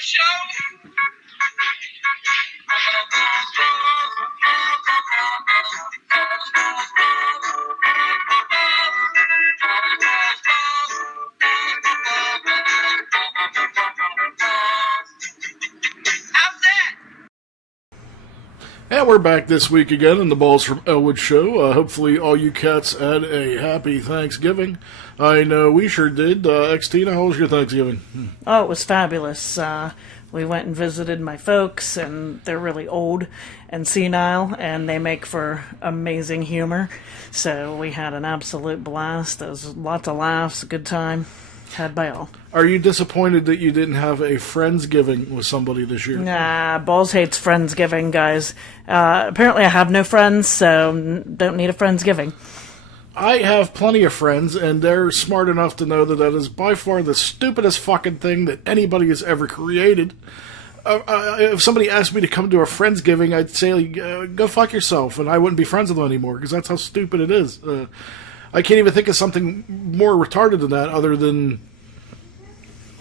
show. How's that? And we're back this week again in the Balls from Ellwood show. Hopefully all you cats had a happy Thanksgiving. I know we sure did. XTina, how was your Thanksgiving? Oh, it was fabulous. We went and visited my folks, and they're really old and senile, and they make for amazing humor. So we had an absolute blast. There was lots of laughs, a good time had by all. Are you disappointed that you didn't have a Friendsgiving with somebody this year? Nah, Balls hates Friendsgiving, guys. Apparently I have no friends, so don't need a Friendsgiving. I have plenty of friends, and they're smart enough to know that that is by far the stupidest fucking thing that anybody has ever created. If somebody asked me to come to a Friendsgiving, I'd say, go fuck yourself, and I wouldn't be friends with them anymore, because that's how stupid it is. I can't even think of something more retarded than that, other than...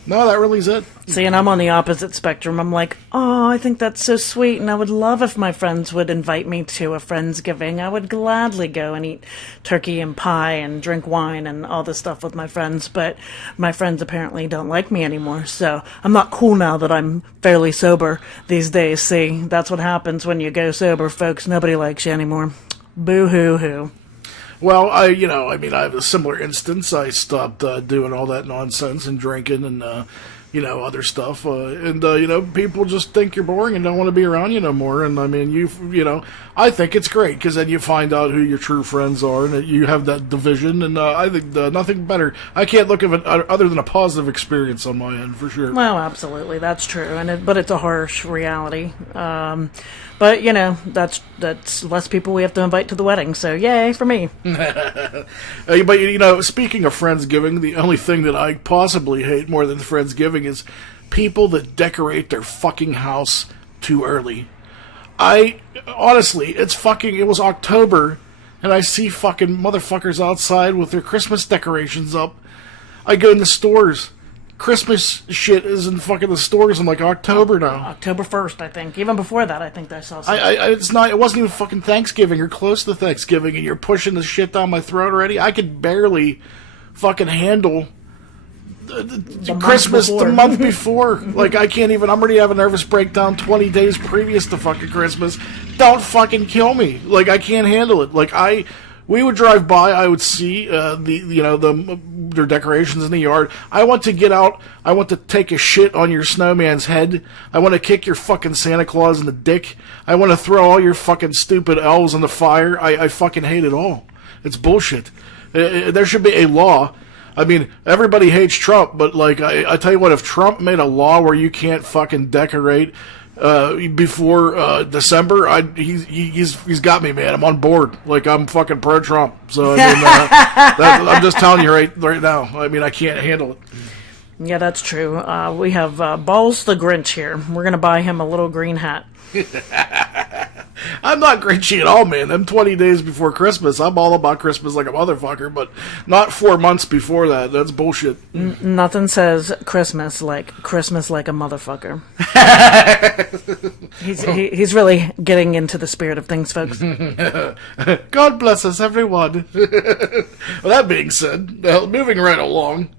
No, that really is it. See, and I'm on the opposite spectrum. I'm like, oh, I think that's so sweet, and I would love if my friends would invite me to a Friendsgiving. I would gladly go and eat turkey and pie and drink wine and all this stuff with my friends, but my friends apparently don't like me anymore, so I'm not cool now that I'm fairly sober these days. See, that's what happens when you go sober, folks. Nobody likes you anymore. Boo-hoo-hoo. Well, I have a similar instance. I stopped doing all that nonsense and drinking and, other stuff. People just think you're boring and don't want to be around you no more. And, I mean, I think it's great because then you find out who your true friends are and you have that division. And I think nothing better. I can't look at it other than a positive experience on my end, for sure. Well, absolutely. That's true. But it's a harsh reality. But, that's less people we have to invite to the wedding, so yay for me. But, speaking of Friendsgiving, the only thing that I possibly hate more than Friendsgiving is people that decorate their fucking house too early. Honestly, it was October, and I see fucking motherfuckers outside with their Christmas decorations up. I go in the stores. Christmas shit is in fucking the stores in like October now. October 1st, I think. Even before that, I think I saw something. It wasn't even fucking Thanksgiving or close to Thanksgiving, and you're pushing this shit down my throat already. I could barely fucking handle the Christmas the month before. Like, I can't even, I'm already having a nervous breakdown 20 days previous to fucking Christmas. Don't fucking kill me. Like, I can't handle it. Like, we would drive by, I would see their decorations in the yard. I want to get out. I want to take a shit on your snowman's head. I want to kick your fucking Santa Claus in the dick. I want to throw all your fucking stupid elves in the fire. I fucking hate it all. It's bullshit. There should be a law. I mean, everybody hates Trump, but like, I tell you what, if Trump made a law where you can't fucking decorate before December, he's got me, man. I'm on board. Like, I'm fucking pro-Trump. So I mean, I'm just telling you right now. I mean, I can't handle it. Yeah, that's true. We have Balls the Grinch here. We're gonna buy him a little green hat. I'm not Grinchy at all, man. I'm 20 days before Christmas. I'm all about Christmas like a motherfucker, but not 4 months before that. That's bullshit. Nothing says Christmas like a motherfucker. He's really getting into the spirit of things, folks. God bless us, everyone. Well, that being said, moving right along.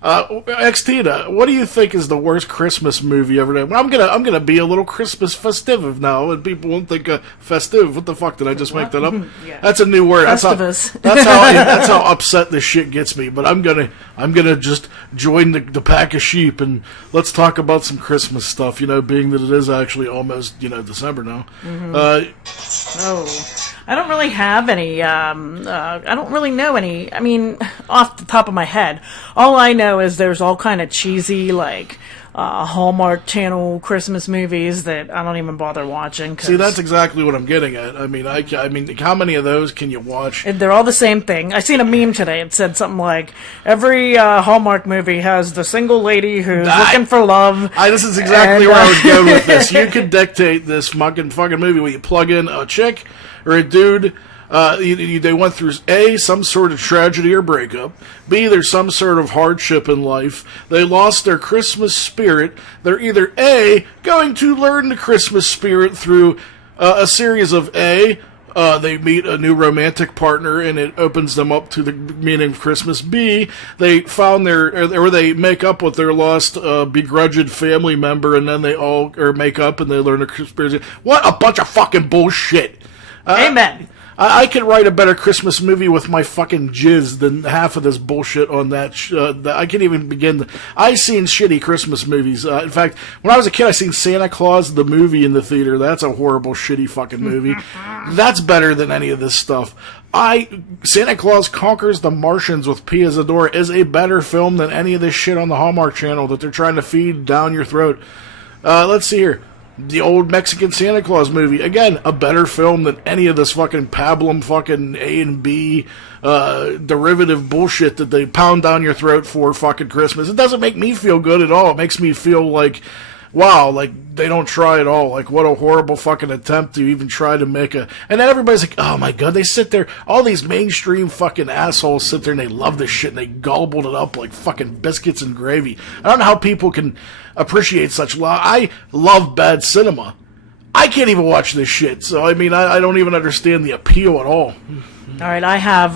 XTina, what do you think is the worst Christmas movie ever done? I'm gonna be a little Christmas festive now, and people won't think festive. What the fuck did I just make that up? Yeah. That's a new word. Festivus. That's how upset this shit gets me. But I'm gonna just join the pack of sheep and let's talk about some Christmas stuff. Being that it is actually almost December now. Mm-hmm. I don't really have any. I don't really know any. I mean, off the top of my head, all I know is there's all kind of cheesy, like, Hallmark Channel Christmas movies that I don't even bother watching. See, that's exactly what I'm getting at. I mean, how many of those can you watch? They're all the same thing. I seen a meme today. It said something like, every Hallmark movie has the single lady who's looking for love. This is exactly where I was going with this. You could dictate this fucking movie where you plug in a chick or a dude They went through A, some sort of tragedy or breakup. B, there's some sort of hardship in life. They lost their Christmas spirit. They're either A, going to learn the Christmas spirit through a series of A, they meet a new romantic partner and it opens them up to the meaning of Christmas. B, they found or they make up with their lost, begrudged family member, and then they all make up and they learn a Christmas. What a bunch of fucking bullshit. Amen. I could write a better Christmas movie with my fucking jizz than half of this bullshit on that. I can't even begin. I've seen shitty Christmas movies. In fact, when I was a kid, I seen Santa Claus the movie in the theater. That's a horrible, shitty fucking movie. That's better than any of this stuff. Santa Claus Conquers the Martians with Pia Zadora is a better film than any of this shit on the Hallmark Channel that they're trying to feed down your throat. Let's see here. The old Mexican Santa Claus movie. Again, a better film than any of this fucking pablum fucking A and B derivative bullshit that they pound down your throat for fucking Christmas. It doesn't make me feel good at all. It makes me feel like, wow, like they don't try at all. Like, what a horrible fucking attempt to even try to make a... And then everybody's like, oh my god, they sit there, all these mainstream fucking assholes sit there and they love this shit and they gobbled it up like fucking biscuits and gravy. I don't know how people can appreciate such I love bad cinema. I can't even watch this shit, so I mean, I don't even understand the appeal at all. All right, I have,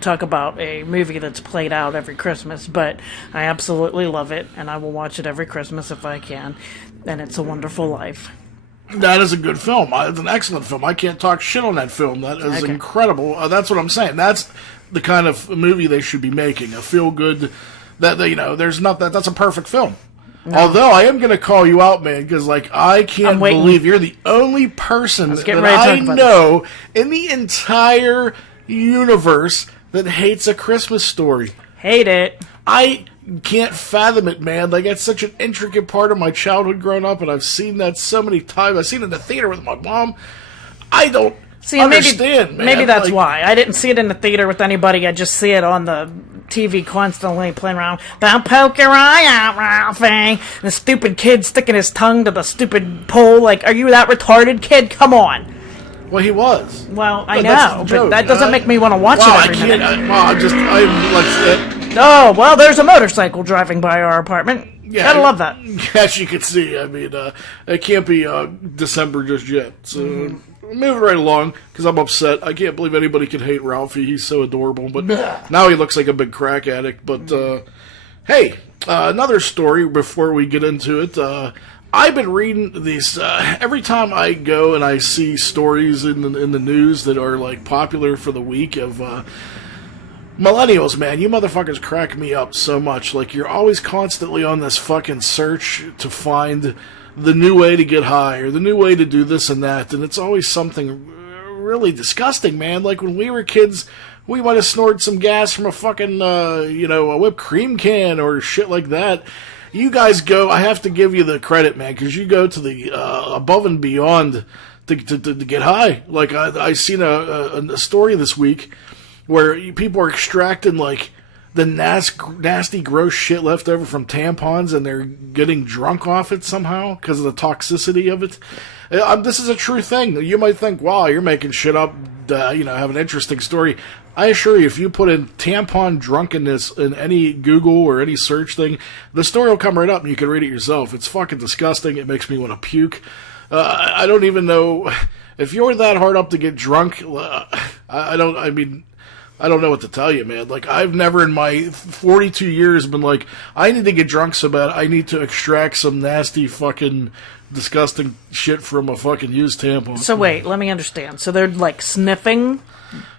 talk about a movie that's played out every Christmas, but I absolutely love it, and I will watch it every Christmas if I can, and It's a Wonderful Life. That is a good film. It's an excellent film. I can't talk shit on that film. That is incredible. That's what I'm saying. That's the kind of movie they should be making. A feel-good, there's not that. That's a perfect film. No. Although I am going to call you out, man, because I can't believe you're the only person that I know in the entire universe that hates A Christmas Story. Hate it. I can't fathom it, man. Like, it's such an intricate part of my childhood growing up, and I've seen that so many times. I've seen it in the theater with my mom. I don't understand, man. Maybe that's why. I didn't see it in the theater with anybody. I just see it on the TV constantly playing around. Don't poke your eye out, Ralphie. And the stupid kid sticking his tongue to the stupid pole. Like, are you that retarded, kid? Come on. Well, he was. Well, I know, but that doesn't make me want to watch it every minute. Oh, well, there's a motorcycle driving by our apartment. Yeah, gotta love that. As you can see, I mean, it can't be December just yet. So moving right along, because I'm upset. I can't believe anybody can hate Ralphie. He's so adorable, but now he looks like a big crack addict. But hey, another story before we get into it. I've been reading these every time I go and I see stories in the news that are popular for the week of millennials. Man, you motherfuckers crack me up so much. Like, you're always constantly on this fucking search to find the new way to get high or the new way to do this and that, and it's always something really disgusting, man. Like, when we were kids, we might have snorted some gas from a fucking a whipped cream can or shit like that. You guys go, I have to give you the credit, man, because you go to the above and beyond to get high. Like, I seen a story this week where people are extracting, the nasty, gross shit left over from tampons, and they're getting drunk off it somehow because of the toxicity of it. This is a true thing. You might think, wow, you're making shit up, have an interesting story. I assure you, if you put in tampon drunkenness in any Google or any search thing, the story will come right up and you can read it yourself. It's fucking disgusting. It makes me want to puke. I don't even know. If you're that hard up to get drunk, I don't know what to tell you, man. Like, I've never in my 42 years been like, I need to get drunk so bad, I need to extract some nasty fucking disgusting shit from a fucking used tampon. So wait, let me understand. So they're sniffing?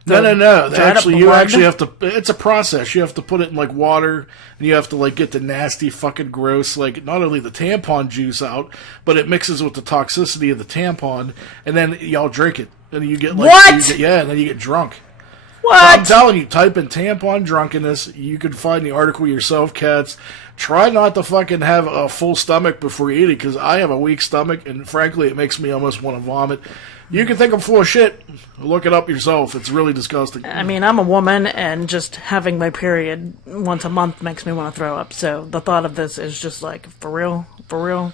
No. You actually have to, it's a process. You have to put it in water, and you have to get the nasty fucking gross, not only the tampon juice out, but it mixes with the toxicity of the tampon, and then y'all drink it. And you get what? And then you get drunk. What? So I'm telling you, type in tampon drunkenness. You can find the article yourself, cats. Try not to fucking have a full stomach before you eat it, because I have a weak stomach, and frankly, it makes me almost want to vomit. You can think I'm full of shit. Look it up yourself. It's really disgusting. I mean, I'm a woman, and just having my period once a month makes me want to throw up. So the thought of this is just for real?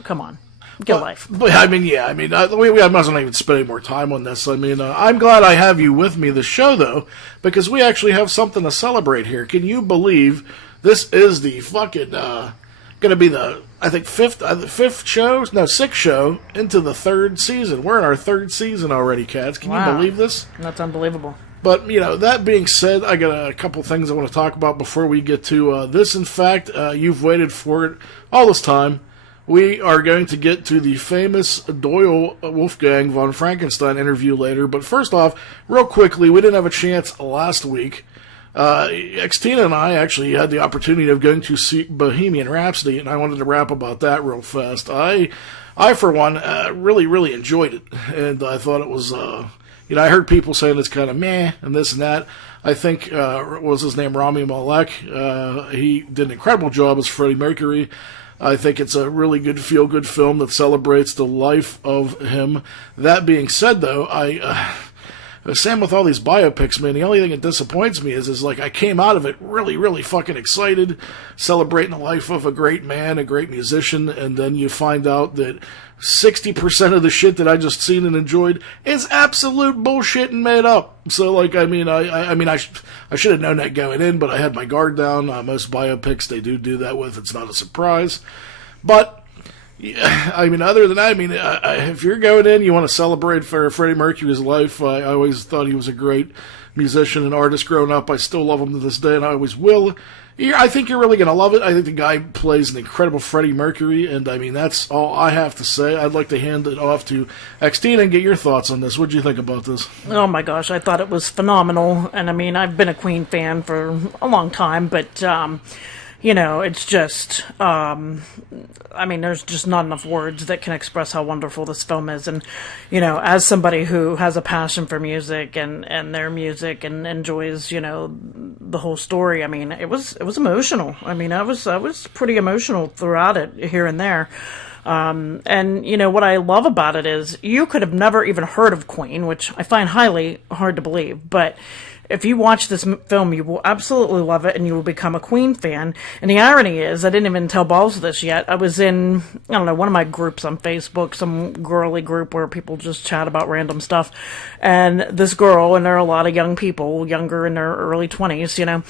Come on. Get a life. But I mean, yeah, I mean, we mustn't even spend any more time on this. I mean, I'm glad I have you with me this show, though, because we actually have something to celebrate here. Can you believe this is the fucking, going to be the, I think, sixth show into the third season. We're in our third season already, Cats. Can you believe this? That's unbelievable. But, that being said, I got a couple things I want to talk about before we get to this. In fact, you've waited for it all this time. We are going to get to the famous Doyle Wolfgang Von Frankenstein interview later. But first off, real quickly, we didn't have a chance last week. XTina and I actually had the opportunity of going to see Bohemian Rhapsody, and I wanted to rap about that real fast. I for one, really, really enjoyed it. And I thought it was, I heard people saying it's kind of meh and this and that. I think, what was his name, Rami Malek? He did an incredible job as Freddie Mercury. I think it's a really good feel-good film that celebrates the life of him. That being said, though, same with all these biopics, man. The only thing that disappoints me is like I came out of it really, really fucking excited, celebrating the life of a great man, a great musician, and then you find out that 60% of the shit that I just seen and enjoyed is absolute bullshit and made up. So, like, I should have known that going in, but I had my guard down. Most biopics, they do that with. It's not a surprise. But, yeah, other than that, if you're going in, you want to celebrate for Freddie Mercury's life. I always thought he was a great musician and artist growing up. I still love him to this day, and I always will. I think you're really going to love it. I think the guy plays an incredible Freddie Mercury, and that's all I have to say. I'd like to hand it off to XTina and get your thoughts on this. What do you think about this? Oh my gosh, I thought it was phenomenal, and I've been a Queen fan for a long time, but it's just, there's just not enough words that can express how wonderful this film is. And, as somebody who has a passion for music and their music and enjoys, the whole story, it was emotional. I was pretty emotional throughout it here and there. And what I love about it is you could have never even heard of Queen, which I find highly hard to believe, but if you watch this film, you will absolutely love it, and you will become a Queen fan. And the irony is, I didn't even tell Balls this yet. I was in, one of my groups on Facebook, some girly group where people just chat about random stuff. And this girl, and there are a lot of young people, younger in their early 20s,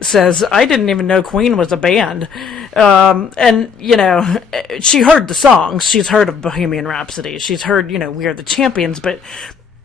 says, I didn't even know Queen was a band. And she heard the songs. She's heard of Bohemian Rhapsody. She's heard, We Are the Champions, but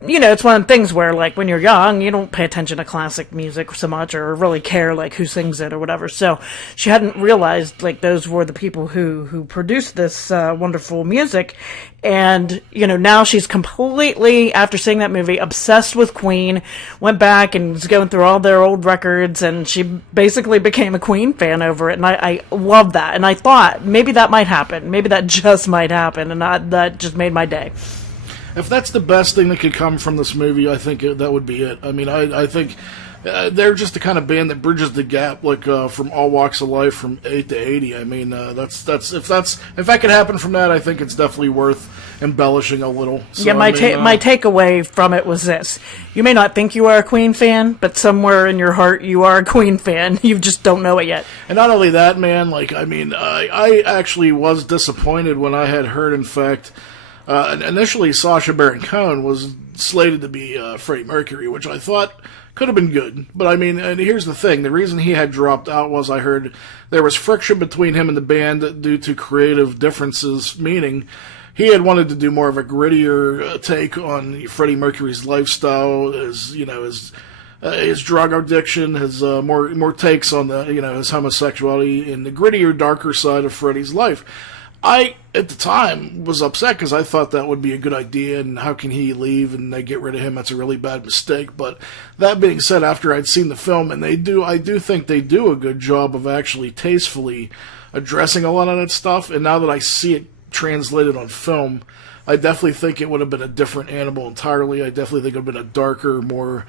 it's one of the things where, like, when you're young, you don't pay attention to classic music so much or really care, like, who sings it or whatever. So she hadn't realized, like, those were the people who produced this wonderful music. And, now she's completely, after seeing that movie, obsessed with Queen, went back and was going through all their old records, and she basically became a Queen fan over it. And I love that. And I thought, maybe that might happen. Maybe that just might happen. And that just made my day. If that's the best thing that could come from this movie, I think that would be it. I think they're just the kind of band that bridges the gap, like from all walks of life, from 8 to 80. That's if that could happen from that, I think it's definitely worth embellishing a little. So, yeah, my takeaway from it was this: you may not think you are a Queen fan, but somewhere in your heart you are a Queen fan. You just don't know it yet. And not only that, man. I actually was disappointed when I had heard, in fact. Initially, Sacha Baron Cohen was slated to be Freddie Mercury, which I thought could have been good. But and here's the thing: the reason he had dropped out was I heard there was friction between him and the band due to creative differences. Meaning, he had wanted to do more of a grittier take on Freddie Mercury's lifestyle, his drug addiction, his more takes on the his homosexuality and the grittier, darker side of Freddie's life. I, at the time, was upset because I thought that would be a good idea, and how can he leave and they get rid of him? That's a really bad mistake. But that being said, after I'd seen the film, and I do think they do a good job of actually tastefully addressing a lot of that stuff, and now that I see it translated on film, I definitely think it would have been a different animal entirely. I definitely think it would have been a darker, more,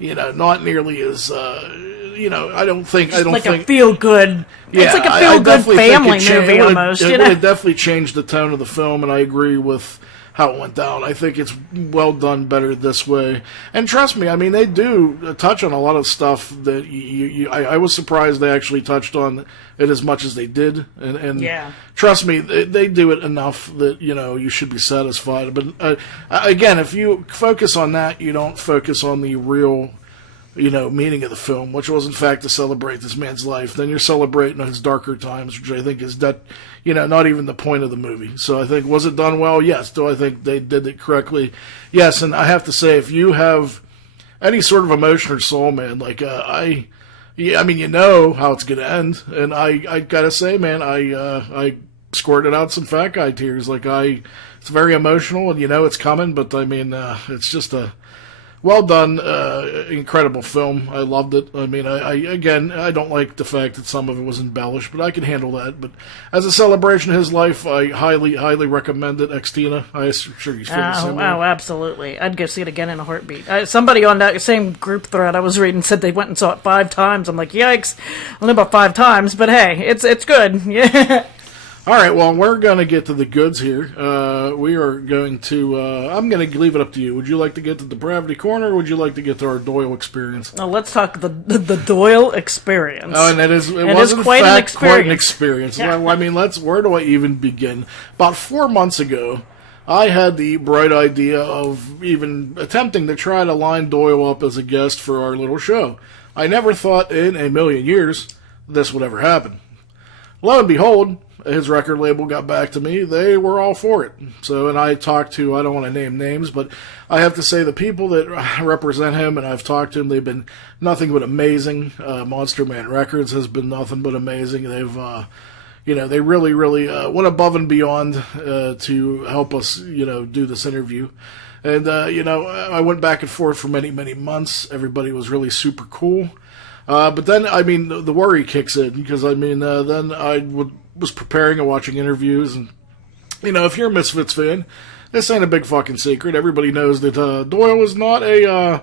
not nearly as, I don't think... a feel-good... Yeah, it's like a feel-good family movie almost, It would have definitely changed the tone of the film, and I agree with how it went down. I think it's well done better this way. And trust me, I mean, they do touch on a lot of stuff that I was surprised they actually touched on it as much as they did. And trust me, they do it enough that, you should be satisfied. But again, if you focus on that, you don't focus on the real meaning of the film, which was in fact to celebrate this man's life. Then you're celebrating his darker times, which I think is not even the point of the movie. So I think, was it done well? Yes. Do I think they did it correctly? Yes. And I have to say, if you have any sort of emotion or soul, man, like I mean, you know how it's gonna end, and I gotta say, man, I squirted out some fat guy tears. Like it's very emotional, and it's coming. But I mean, it's just a well done, incredible film. I loved it. I mean, I don't like the fact that some of it was embellished, but I can handle that. But as a celebration of his life, I highly, highly recommend it. XTina, I'm sure you feel the same way. Oh, absolutely. I'd go see it again in a heartbeat. Somebody on that same group thread I was reading said they went and saw it 5 times. I'm like, yikes. Only about 5 times, but hey, it's good. Yeah. All right, well, we're going to get to the goods here. We are going to... I'm going to leave it up to you. Would you like to get to the Depravity Corner, or would you like to get to our Doyle experience? Oh, let's talk the Doyle experience. Oh, and it was quite an experience. Quite an experience. Yeah. I mean, where do I even begin? About 4 months ago, I had the bright idea of even attempting to try to line Doyle up as a guest for our little show. I never thought in a million years this would ever happen. Lo and behold, his record label got back to me. They were all for it. So, and I talked to, I don't want to name names, but I have to say the people that represent him, and I've talked to him, they've been nothing but amazing. Monster Man Records has been nothing but amazing. They've, they really, really went above and beyond to help us, do this interview. And, I went back and forth for many, many months. Everybody was really super cool. But then, I mean, the worry kicks in, because, I mean, then I was preparing and watching interviews, and, if you're a Misfits fan, this ain't a big fucking secret. Everybody knows that Doyle is not a,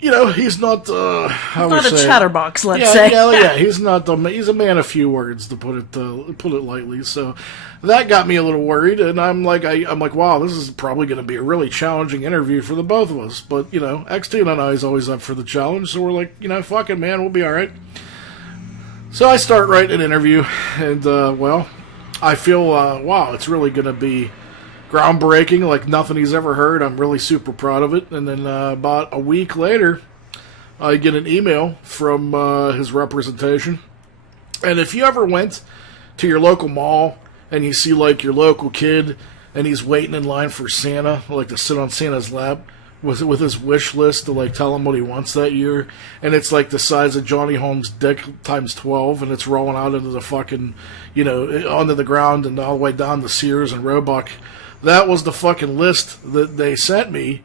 he's not, not a chatterbox, let's say. Yeah, he's not, he's a man of few words, to put it lightly, so that got me a little worried, and I'm like, wow, this is probably going to be a really challenging interview for the both of us, but, XTina and I is always up for the challenge, so we're like, fuck it, man, we'll be alright. So I start writing an interview, and, I feel, wow, it's really going to be groundbreaking, like nothing he's ever heard. I'm really super proud of it. And then about a week later, I get an email from his representation. And if you ever went to your local mall and you see, like, your local kid and he's waiting in line for Santa, like to sit on Santa's lap, with his wish list to, like, tell him what he wants that year, and it's like the size of Johnny Holmes' dick times 12, and it's rolling out into the fucking, onto the ground and all the way down to Sears and Roebuck. That was the fucking list that they sent me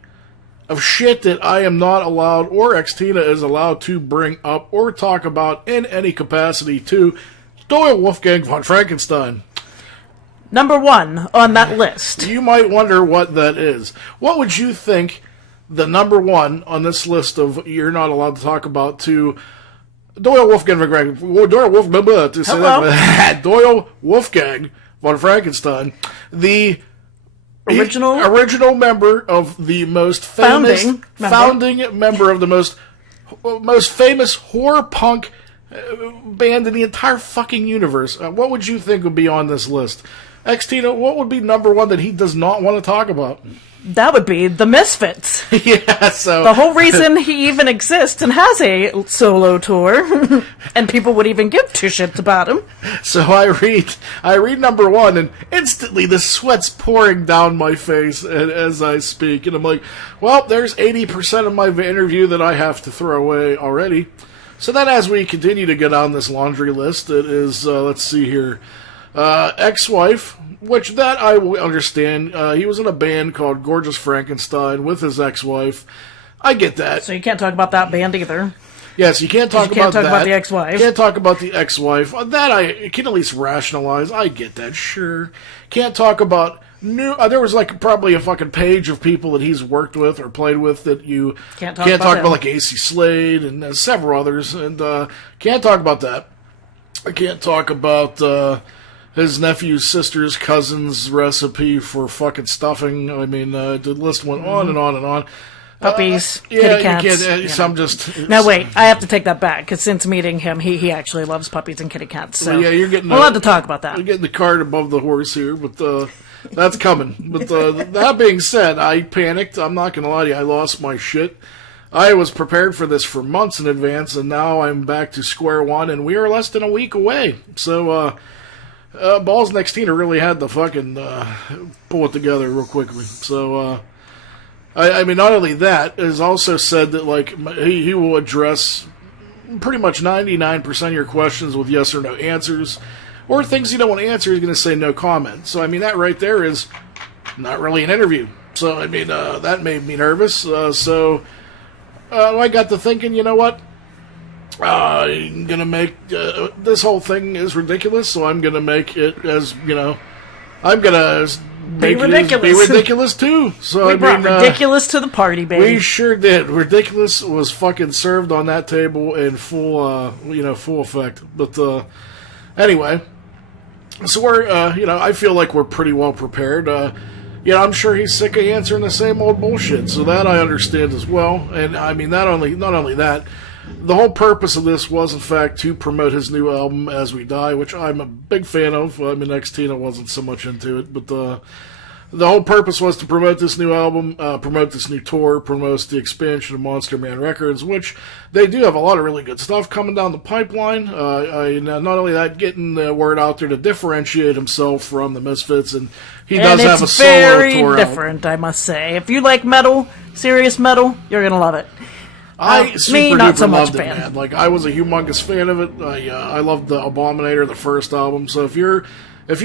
of shit that I am not allowed, or XTina is allowed to bring up or talk about in any capacity to Doyle Wolfgang Von Frankenstein. Number 1 on that list. You might wonder what that is. What would you think the number 1 on this list of you're not allowed to talk about to Doyle Wolfgang Doyle Wolfgang Von Frankenstein, the original member of the most famous founding member of the most famous horror punk band in the entire fucking universe. What would you think would be on this list? XTina, what would be number 1 that he does not want to talk about? That would be the Misfits. Yeah, so... The whole reason he even exists and has a solo tour, and people would even give 2 shits about him. So I read number 1, and instantly the sweat's pouring down my face as I speak, and I'm like, well, there's 80% of my interview that I have to throw away already. So then as we continue to go down this laundry list, it is, let's see here... ex-wife, which that I understand. He was in a band called Gorgeous Frankenstein with his ex-wife. I get that. So you can't talk about that band either. Yes, you can't talk about that. Can't talk about the ex-wife. Can't talk about the ex-wife. That I can at least rationalize. I get that, sure. Can't talk about new... there was like probably a fucking page of people that he's worked with or played with that you can't talk about like AC Slade and several others. And can't talk about that. I can't talk about... his nephew's sister's cousin's recipe for fucking stuffing. I mean, the list went on and on and on. Puppies, kitty cats. So I'm just... No, wait, I have to take that back, because since meeting him, he actually loves puppies and kitty cats, so yeah, you're getting we'll have to talk about that. You're getting the cart above the horse here, but that's coming. But that being said, I panicked. I'm not going to lie to you. I lost my shit. I was prepared for this for months in advance, and now I'm back to square one, and we are less than a week away. So, Balls and XTina really had to fucking pull it together real quickly. So, I mean, not only that, it is also said that, like, he will address pretty much 99% of your questions with yes or no answers, or things you don't want to answer, he's going to say no comment. So, I mean, that right there is not really an interview. So, I mean, that made me nervous. I got to thinking, you know what? I'm going to make... this whole thing is ridiculous, so I'm going to make it as, you know... I'm going to make it be ridiculous, too. So, we brought ridiculous to the party, baby. We sure did. Ridiculous was fucking served on that table in full, full effect. But, anyway... So we're, I feel like we're pretty well prepared. I'm sure he's sick of answering the same old bullshit, so that I understand as well. And I mean, not only that, the whole purpose of this was, in fact, to promote his new album, As We Die, which I'm a big fan of. I mean, XTina wasn't so much into it, but the whole purpose was to promote this new album, promote this new tour, promote the expansion of Monster Man Records, which they do have a lot of really good stuff coming down the pipeline. Not only that, getting the word out there to differentiate himself from the Misfits, and he does have a solo tour. It's very different, I must say. If you like metal, serious metal, you're gonna love it. Not so much fan. Man. Like, I was a humongous fan of it. I loved the Abominator, the first album. So if you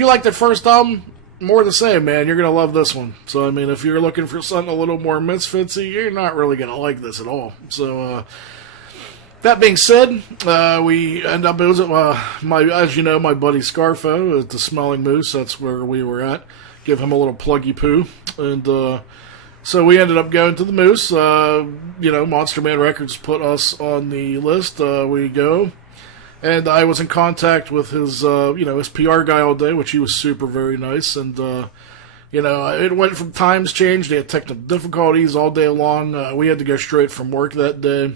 like the first album, more the same, man. You're going to love this one. So, I mean, if you're looking for something a little more Misfitsy, you're not really going to like this at all. So, that being said, we end up, it was as you know, my buddy Scarfo at the Smelling Moose. That's where we were at. Give him a little pluggy poo. And, so we ended up going to the Moose. Monster Man Records put us on the list. We go. And I was in contact with his, his PR guy all day, which he was super very nice. And, it went from times changed. They had technical difficulties all day long. We had to go straight from work that day.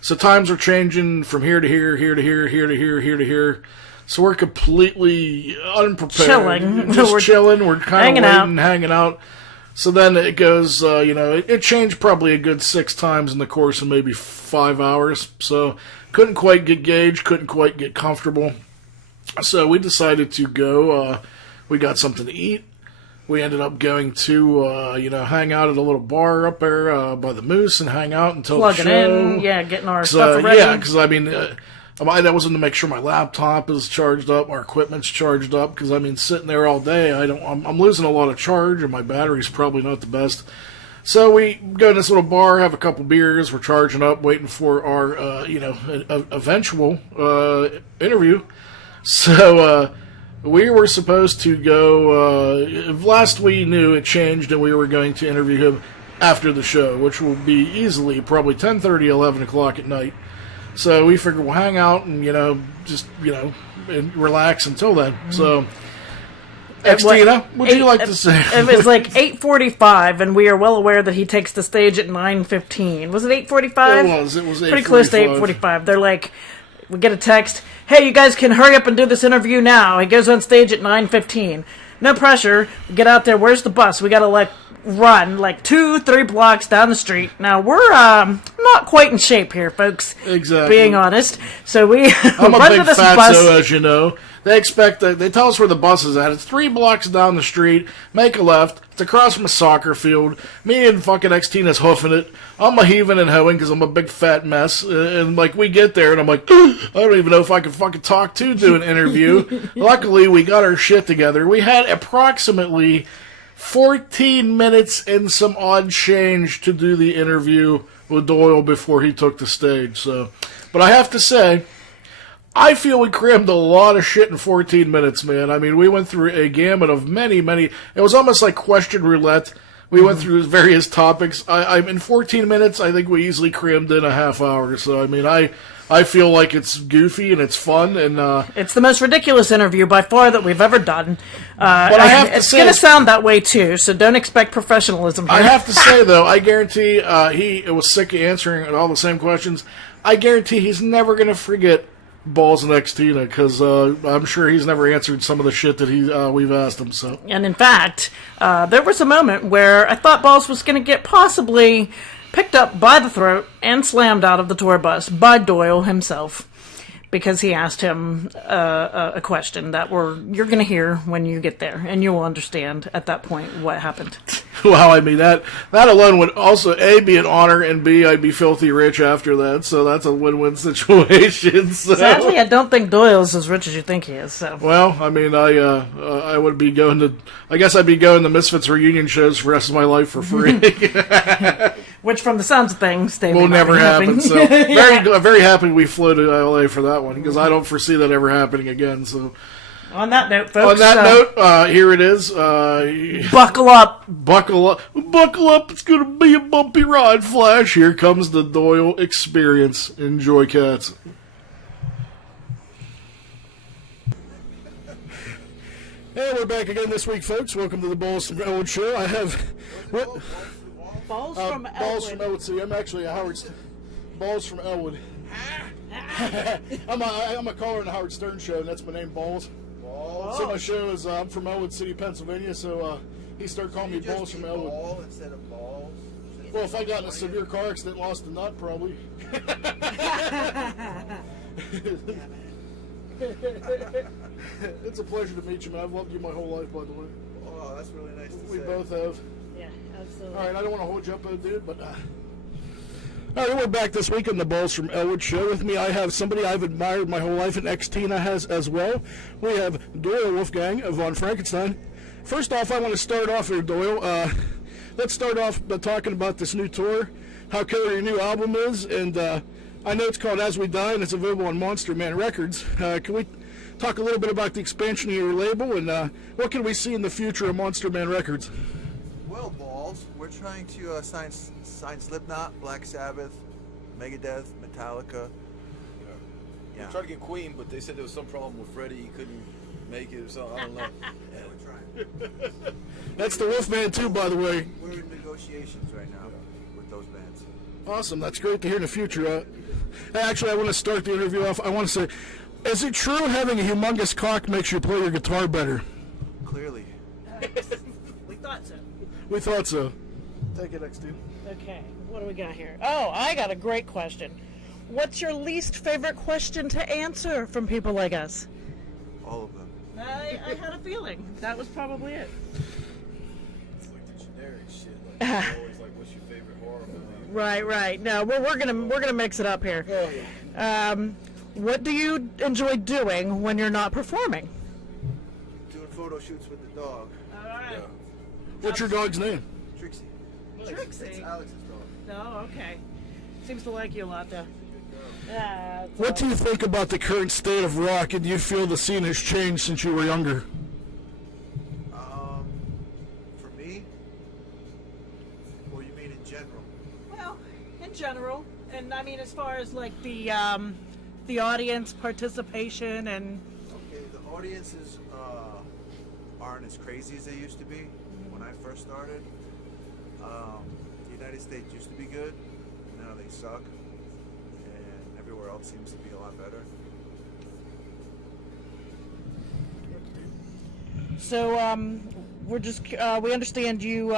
So times are changing from here to here, here to here, here to here, here to here. So we're completely unprepared. Chilling. Just chilling. We're kind of waiting, hanging out. So then it goes, it changed probably a good 6 times in the course of maybe 5 hours. So couldn't quite get gauged, couldn't quite get comfortable. So we decided to go. We got something to eat. We ended up going to, hang out at a little bar up there by the Moose and hang out until the show. Plugging in, getting our stuff ready. Yeah, because, I mean, that wasn't to make sure my laptop is charged up, our equipment's charged up, because, I mean, sitting there all day, I'm losing a lot of charge, and my battery's probably not the best. So we go to this little bar, have a couple beers, we're charging up, waiting for our, eventual interview. So we were supposed to go, last we knew it changed, and we were going to interview him after the show, which will be easily probably 10:30, 11 o'clock at night. So we figured we'll hang out and, and relax until then. So... XTina, what would you like to say? It was like 8:45, and we are well aware that he takes the stage at 9:15. Was it 8:45? It was 8:45. Pretty close to 8:45. They're like, we get a text, hey, you guys can hurry up and do this interview now. He goes on stage at 9:15. No pressure. We get out there. Where's the bus? We got to, run 2-3 blocks down the street. Now, we're not quite in shape here, folks. Exactly. Being honest. So we I'm a run big to this fatso, bus. as you know. They tell us where the bus is at. It's 3 blocks down the street. Make a left. It's across from a soccer field. Me and fucking XTina's hoofing it. I'm a heaving and hoeing because I'm a big fat mess. And, we get there, and I'm like, I don't even know if I can fucking talk to do an interview. Luckily, we got our shit together. We had approximately 14 minutes and some odd change to do the interview with Doyle before he took the stage. So, but I have to say, I feel we crammed a lot of shit in 14 minutes, man. I mean, we went through a gamut of many... It was almost like question roulette. We went through various topics. In 14 minutes, I think we easily crammed in a half hour. So, I mean, I I feel like it's goofy and it's fun, and It's the most ridiculous interview by far that we've ever done. But I have to it's say, going to sound that way too, so don't expect professionalism here. I have to say though, I guarantee he was sick of answering all the same questions. I guarantee he's never going to forget Balls and XTina, because I'm sure he's never answered some of the shit that we've asked him. So, And in fact, there was a moment where I thought Balls was going to get possibly picked up by the throat and slammed out of the tour bus by Doyle himself, because he asked him a question that you're going to hear when you get there, and you will understand at that point what happened. well, I mean that alone would also A, be an honor, and B, I'd be filthy rich after that. So that's a win-win situation. So. Sadly, I don't think Doyle's as rich as you think he is. So. Well, I mean, I would be going to. I guess I'd be going to Misfits reunion shows for the rest of my life for free. Which, from the sounds of things, they will may not never be happen. So Yeah. very happy we flew to LA for that one, because I don't foresee that ever happening again. So On that note, folks. on that note, here it is. Buckle up. Buckle up! Buckle up! It's gonna be a bumpy ride. Flash! Here comes the Doyle experience. Enjoy, cats. Hey, we're back again this week, folks. Welcome to the Balls from Ellwood show. I have Balls from Balls from Ellwood City. I'm actually a Howard. Balls from Ellwood. I'm a caller in the Howard Stern show, and that's my name, Balls. So my show is I'm from Ellwood City, Pennsylvania. So he started calling me Balls from Ellwood. Ball instead of balls. Well, if I got in a severe car accident, lost a nut, probably. It's a pleasure to meet you, man. I've loved you my whole life, by the way. Oh, that's really nice to We say. both have. Yeah, absolutely. All right, I don't want to hold you up, dude, but... All right, we're back this week on the Balls from Ellwood show. With me, I have somebody I've admired my whole life, and XTina has as well. We have Doyle Wolfgang Von Frankenstein. First off, I want to start off here, Doyle. Let's start off by talking about this new tour, how killer your new album is, and I know it's called As We Die, and it's available on Monster Man Records. Can we talk a little bit about the expansion of your label, and what can we see in the future of Monster Man Records? Well, balls. We're trying to sign Slipknot, Black Sabbath, Megadeth, Metallica. We tried to get Queen, but they said there was some problem with Freddie. He couldn't make it or something. I don't know. Yeah, we're trying. That's the Wolfman too, by the way. We're in negotiations right now with those bands. Awesome, that's great to hear in the future. Actually, I want to start the interview off. I want to say, is it true having a humongous cock makes you play your guitar better? Clearly. We thought so. We thought so. Take it, XD. Okay, what do we got here? Oh, I got a great question. What's your least favorite question to answer from people like us? All of them. I had a feeling that was probably it. It's like the generic shit. Like, always like, what's your favorite horror movie? Right. No, we're gonna mix it up here. Oh, yeah. What do you enjoy doing when you're not performing? Doing photo shoots with the dog. All right. What's your dog's name? Trixie. Trixie. It's Alex's dog. No, okay. Seems to like you a lot, though. What do you think about the current state of rock, and do you feel the scene has changed since you were younger? For me? Or you mean in general? Well, in general, and I mean as far as like the audience participation and. Okay, the audiences aren't as crazy as they used to be when I first started. The United States used to be good, now they suck, and everywhere else seems to be a lot better. So we're just we understand you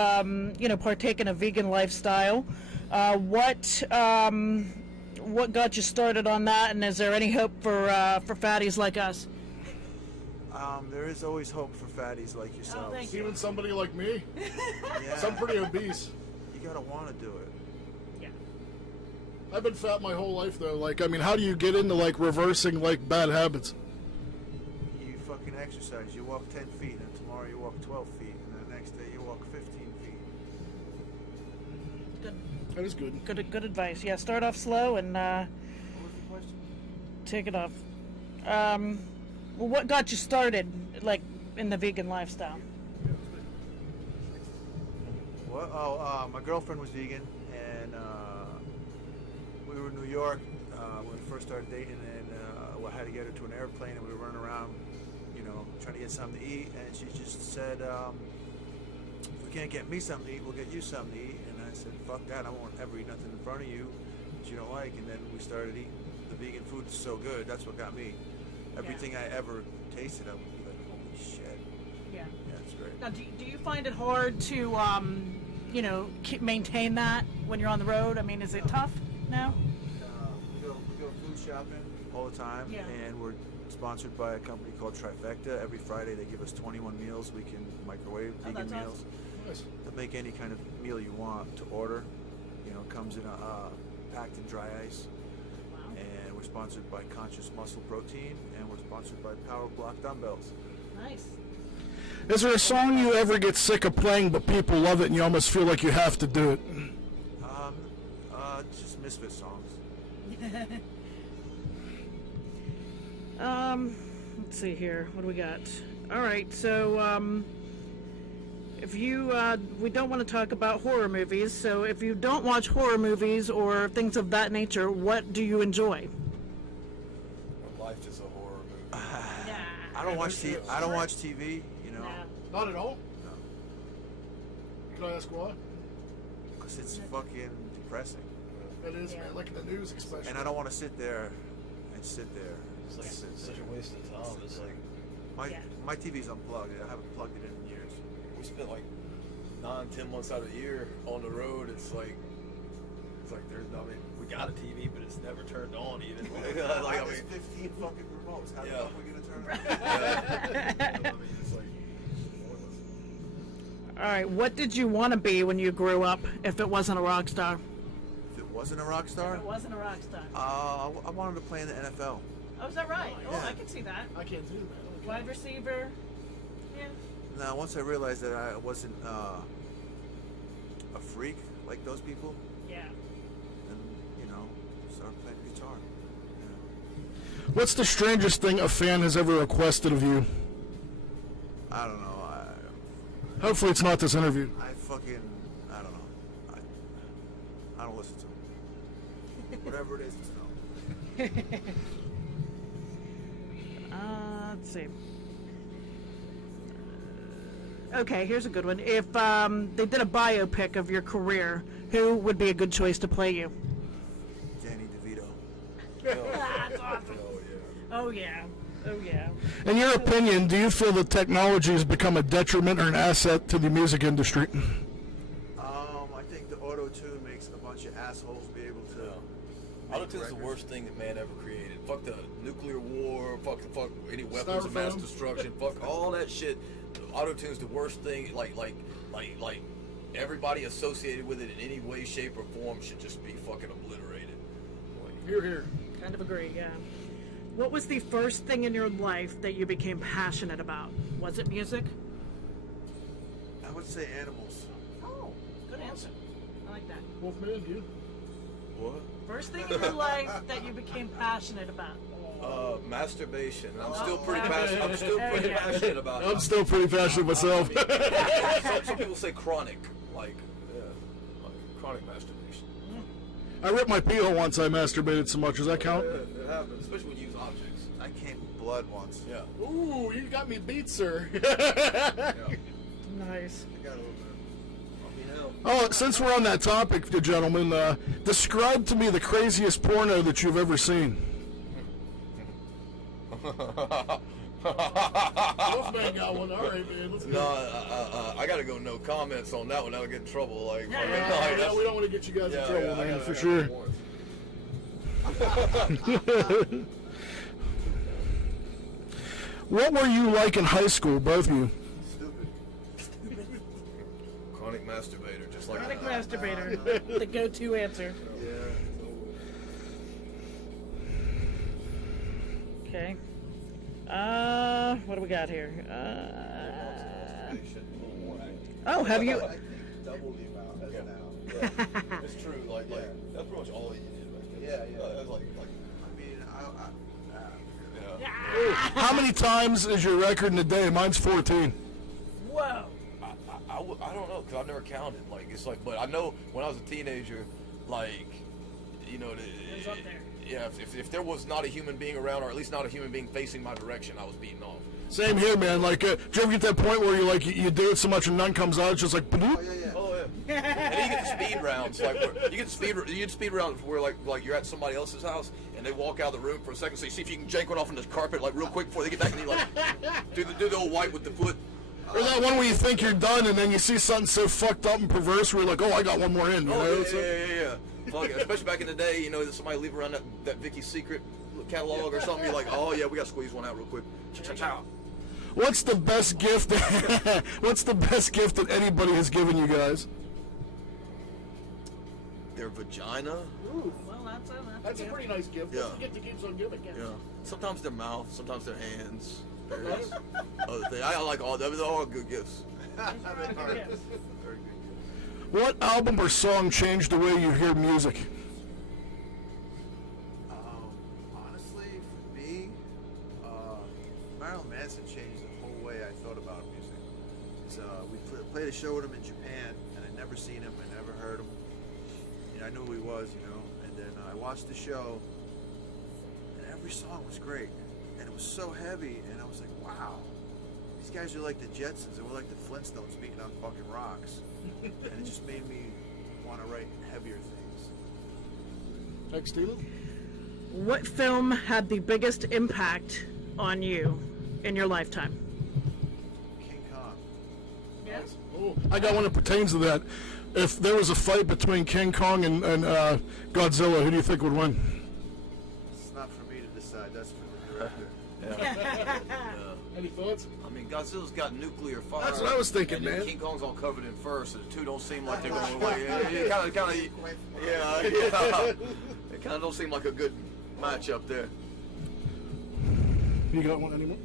partake in a vegan lifestyle. What got you started on that, and is there any hope for fatties like us? There is always hope for fatties like yourselves. thank you. Even somebody like me? Yeah, So I'm pretty obese. you gotta want to do it. I've been fat my whole life, though. Like, I mean, how do you get into, like, reversing, like, bad habits? You fucking exercise. You walk 10 feet, and tomorrow you walk 12 feet, and the next day you walk 15 feet. That is good. Good advice. Yeah, start off slow and What was the question? take it off. Well, what got you started, like, in the vegan lifestyle? What? Oh, my girlfriend was vegan, and we were in New York when we first started dating, and I had to get her to an airplane, and we were running around, you know, trying to get something to eat, and she just said, if we can't get me something to eat, we'll get you something to eat. And I said, fuck that, I won't ever eat nothing in front of you that you don't like. And then we started eating the vegan food. Is so good. That's what got me. Everything I ever tasted, I would be like, holy shit. Yeah. Yeah, it's great. Now, do you find it hard to, you know, maintain that when you're on the road? I mean, is it tough now? We go food shopping all the time, Yeah. and we're sponsored by a company called Trifecta. Every Friday they give us 21 meals we can microwave, vegan that's meals. awesome. Nice. To make any kind of meal you want to order. You know, it comes in a packed in dry ice. Wow. And we're sponsored by Conscious Muscle Protein, and we're sponsored by Power Block Dumbbells. Nice. Is there a song you ever get sick of playing, but people love it, and you almost feel like you have to do it? Just Misfit songs. Let's see here. What do we got? All right, so if you we don't want to talk about horror movies, so if you don't watch horror movies or things of that nature, what do you enjoy? My life is a horror movie. I don't watch TV. I don't watch TV. You know, Nah. Not at all? No. Can I ask why? because it's fucking depressing. It is, man. Like in the news, especially. And I don't want to sit there and sit there. It's like such a waste of time. It's like My TV's unplugged. I haven't plugged it in years. we spent like 9-10 months out of the year on the road. It's like there's no. I mean, we got a TV, but it's never turned on even. I mean, 15 fucking remotes. How the fuck are we gonna turn it on? I mean, it's like. All right, what did you want to be when you grew up if it wasn't a rock star? If it wasn't a rock star, It wasn't a rock star. I wanted to play in the NFL. Oh, is that right? Oh, Yeah. I can see that. I can't do that. Okay. Wide receiver. Yeah. Now, once I realized that I wasn't a freak like those people, Yeah. then, you know, started playing guitar. Yeah. What's the strangest thing a fan has ever requested of you? I don't know. Hopefully it's not this interview. I don't know. I don't listen to them. Whatever it is, it's no. Let's see. Okay, here's a good one. If they did a biopic of your career, who would be a good choice to play you? Danny DeVito. That's awesome. Oh yeah. Oh, yeah. Oh, yeah. In your opinion, do you feel that technology has become a detriment or an asset to the music industry? I think the auto-tune makes a bunch of assholes be able to. Auto-tune's the worst thing that man ever created. Fuck the nuclear war. Fuck any weapons of mass Styrofoam. destruction. Fuck all that shit. Auto-tune's the worst thing. Like everybody associated with it in any way, shape, or form should just be fucking obliterated. Here, here. Kind of agree, yeah. What was the first thing in your life that you became passionate about? Was it music? I would say animals. Oh, good answer. I like that. Wolfman, you? What? First thing in your life that you became passionate about. Masturbation. I'm still pretty wow. passionate. I'm still pretty Yeah. passionate about. I'm still pretty passionate myself. Some people say chronic, like chronic masturbation. I ripped my pee hole once I masturbated so much. Does that count? It happens, especially when you use objects. I came with blood once. Yeah. Ooh, you got me beat, sir. Yeah. Nice. I got a little bit. I mean, hell. Oh, since we're on that topic, gentlemen, describe to me the craziest porno that you've ever seen. Wolfman got one. All right, man. Let's go. No, I gotta go. No comments on that one. That'll get in trouble. Like, Yeah, fucking, yeah, like, Yeah, that's- we don't want to get you guys in trouble, I man, gotta- for I gotta sure. warn. What were you like in high school, both of you? Stupid. Chronic masturbator, just like Chronic that. masturbator. The go-to answer. Yeah. Okay. What do we got here? Oh, have you? I think double the amount as now. It's true. Like that's pretty much all you did. Right there. Yeah. That's like I mean, yeah. How many times is your record in a day? Mine's 14. Whoa. I don't know because I've never counted. Like it's like, but I know when I was a teenager, like you know, was up there. yeah, if there was not a human being around, or at least not a human being facing my direction, I was beating off. Same here, man. Like, do you ever get that point where you do it so much and none comes out? It's just like, Oh yeah. And then you get the speed rounds, like you get speed rounds where like you're at somebody else's house and they walk out of the room for a second, so you see if you can jank one off on the carpet like real quick before they get back, and you like do the old wipe with the foot. Or that one where you think you're done and then you see something so fucked up and perverse where you're like, oh, I got one more in. You know? Yeah. Like, especially back in the day, you know, somebody leave around that Vicky's Secret catalog or something. You're like, oh yeah, we got to squeeze one out real quick. Cha-cha-cha. What's the best gift? What's the best gift that anybody has given you guys? Their vagina. Ooh, well, that's a pretty nice gift. Yeah. That's the gift that keeps on giving. Yeah. Sometimes their mouth, sometimes their hands. There's other things. I like all. They're all good gifts. Very good. What album or song changed the way you hear music? Honestly, for me, Marilyn Manson changed the whole way I thought about music. We played a show with him in Japan, and I'd never seen him, I never heard him. You know, I knew who he was, you know. And then I watched the show, and every song was great, and it was so heavy, and I was like, wow, these guys are like the Jetsons, and we're like the Flintstones beating on fucking rocks. And it just made me want to write heavier things. XTina? What film had the biggest impact on you in your lifetime? King Kong. Yes. Oh, I got one that pertains to that. If there was a fight between King Kong and Godzilla, who do you think would win? It's not for me to decide, that's for the director. Any thoughts? I mean, Godzilla's got nuclear fire. That's what I was thinking, and then man. King Kong's all covered in fur, so the two don't seem like they're going away. It kind of don't seem like a good matchup there. You got one, anyone?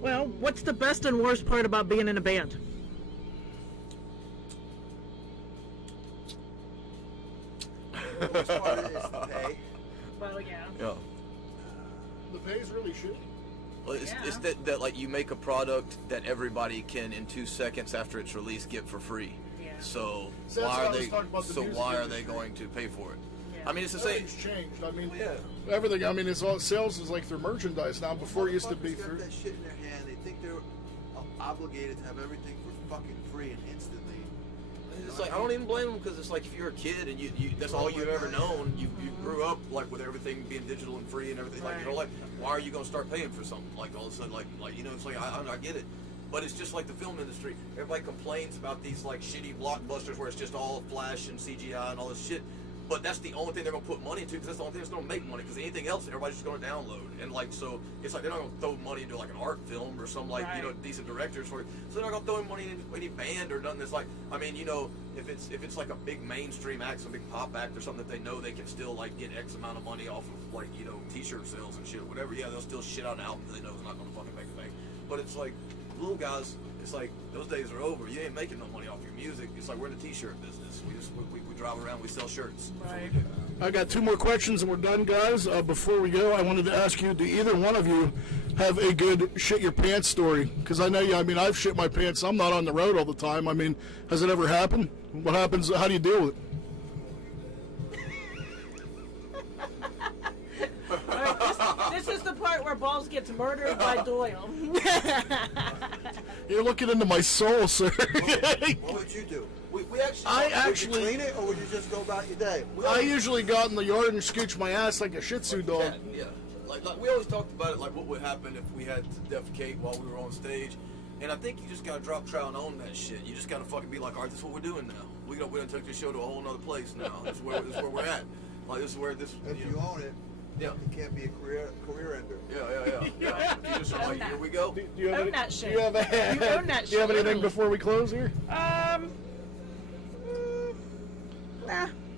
Well, what's the best and worst part about being in a band? The worst part is the pay. Well, yeah. Yeah. The pay's really shitty. Well, it's that like you make a product that everybody can in 2 seconds after it's released get for free. Yeah. So So that's why what I are was they? talking about the So music why are they industry. going to pay for it? Yeah. I mean, it's the same. Everything's changed. I mean, Yeah. everything. I mean, it's all sales is like their merchandise now. Before it used to be Motherfuckers got through. that shit in their hand. They think they're obligated to have everything for fucking free and instantly. It's like I don't even blame them, because it's like if you're a kid and you that's all you've ever known. You grew up like with everything being digital and free and everything. Like, you know, like why are you gonna start paying for something like all of a sudden like you know, it's like I get it. But it's just like the film industry. Everybody complains about these like shitty blockbusters where it's just all flash and CGI and all this shit. But that's the only thing they're gonna put money into, because that's the only thing that's gonna make money. Because anything else, everybody's just gonna download. And like, so it's like they're not gonna throw money into like an art film or some like you know, decent directors for it. So they're not gonna throw any money into any band or nothing. That's like, I mean, you know, if it's like a big mainstream act, some big pop act or something that they know they can still like get X amount of money off of, like, you know, T-shirt sales and shit or whatever. Yeah, they'll still shit out an album that they know is not gonna fucking make a thing. But it's like little guys. It's like those days are over. You ain't making no money off your music. It's like we're in the T-shirt business. We drive around, we sell shirts. That's what we do. I got 2 more questions and we're done, guys. Before we go, I wanted to ask you: do either one of you have a good shit your pants story? Because I know you. I mean, I've shit my pants. I'm not on the road all the time. I mean, has it ever happened? What happens? How do you deal with it? This is the part where Balls gets murdered by Doyle. You're looking into my soul, sir. What would you do? We actually. I Would you actually, clean it, or would you just go about your day? I usually go out in the yard and scooch my ass like a Shih Tzu dog. Yeah. Like we always talked about it, like what would happen if we had to defecate while we were on stage. And I think you just gotta drop trowel and own that shit. You just gotta fucking be like, all right, this is what we're doing now. We done took this show to a whole nother place now. This is where we're at. Like this is where this. If you own it, Yeah. it can't be a career ender. Yeah. You just are like, here we go. Do you have Own any, that shit. Do you have, You own that do you have shit. anything before we close here?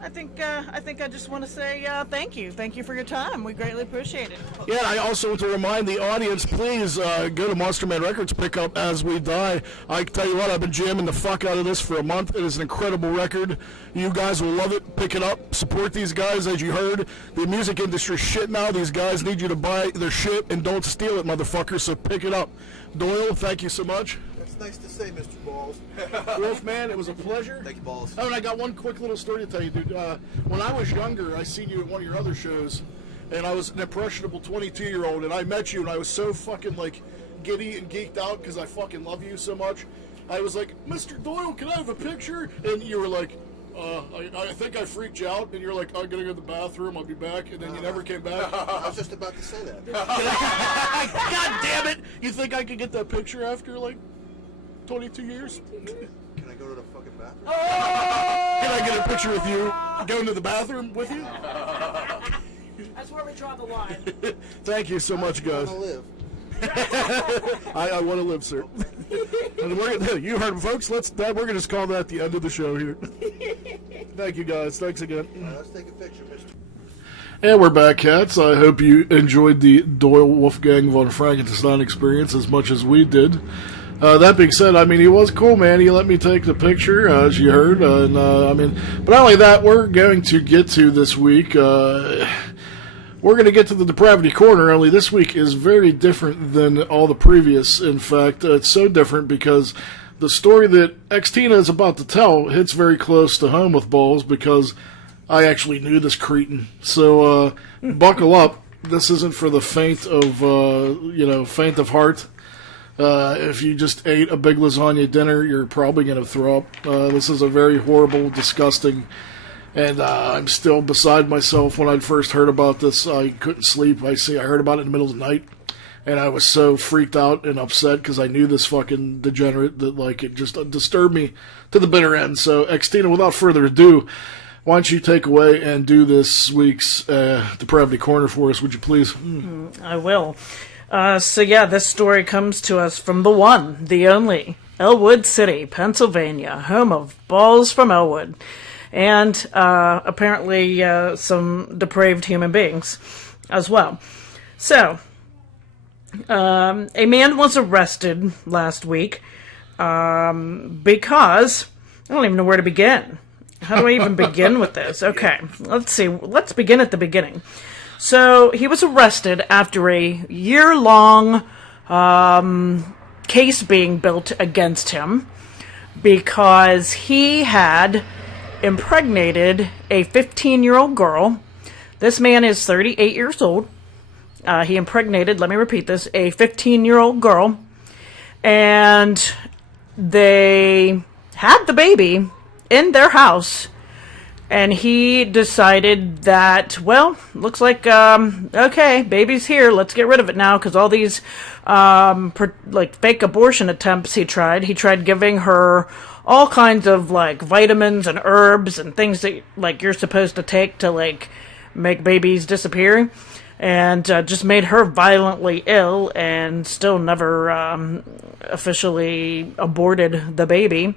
I think I just want to say thank you. Thank you for your time. We greatly appreciate it. Yeah, I also want to remind the audience, please go to Monster Man Records, pick up As We Die. I tell you what, I've been jamming the fuck out of this for a month. It is an incredible record. You guys will love it. Pick it up. Support these guys. As you heard, the music industry shit now. These guys need you to buy their shit and don't steal it, motherfuckers, so pick it up. Doyle, thank you so much. That's That's nice to say, Mr. Balls. Wolfman, it was a pleasure. Thank you, Balls. Oh, and I got one quick little story to tell you, dude. When I was younger, I seen you at one of your other shows, and I was an impressionable 22-year-old, and I met you, and I was so fucking, like, giddy and geeked out because I fucking love you so much. I was like, Mr. Doyle, can I have a picture? And you were like, I think I freaked you out, and you're like, I'm gonna go to the bathroom, I'll be back, and then you never came back. I was just about to say that. God damn it! You think I could get that picture after, like, 22 years? Can I go to the fucking bathroom? Can I get a picture with you going to the bathroom with you? That's where we draw the line. Thank you so much, I guys. want to live. I want to live, sir. And you heard him, folks. We're going to just call that the end of the show here. Thank you, guys. Thanks again. Let's take a picture, Mr. And we're back, cats. I hope you enjoyed the Doyle Wolfgang Von Frankenstein experience as much as we did. That being said, I mean, he was cool, man. He let me take the picture, as you heard. But not only that, we're going to get to this week. We're going to get to the Depravity Corner, only this week is very different than all the previous. In fact, it's so different because the story that XTina is about to tell hits very close to home with Balls because I actually knew this cretin. So buckle up. This isn't for the faint of heart. If you just ate a big lasagna dinner, you're probably going to throw up. This is a very horrible, disgusting, and I'm still beside myself. When I first heard about this, I couldn't sleep. I heard about it in the middle of the night, and I was so freaked out and upset because I knew this fucking degenerate that, like, it just disturbed me to the bitter end. So, XTina, without further ado, why don't you take away and do this week's Depravity Corner for us, would you please? I will. This story comes to us from the one, the only, Ellwood City, Pennsylvania, home of Balls from Ellwood, and apparently some depraved human beings as well. So, a man was arrested last week because I don't even know where to begin. How do I even begin with this? Okay, let's see. Let's begin at the beginning. So, he was arrested after a year-long case being built against him because he had impregnated a 15-year-old girl. This man is 38 years old. He impregnated, let me repeat this, a 15-year-old girl. And they had the baby in their house. And he decided that, well, looks like, okay, baby's here. Let's get rid of it now. Because all these, fake abortion attempts he tried giving her all kinds of, like, vitamins and herbs and things that, like, you're supposed to take to, like, make babies disappear. And just made her violently ill and still never officially aborted the baby.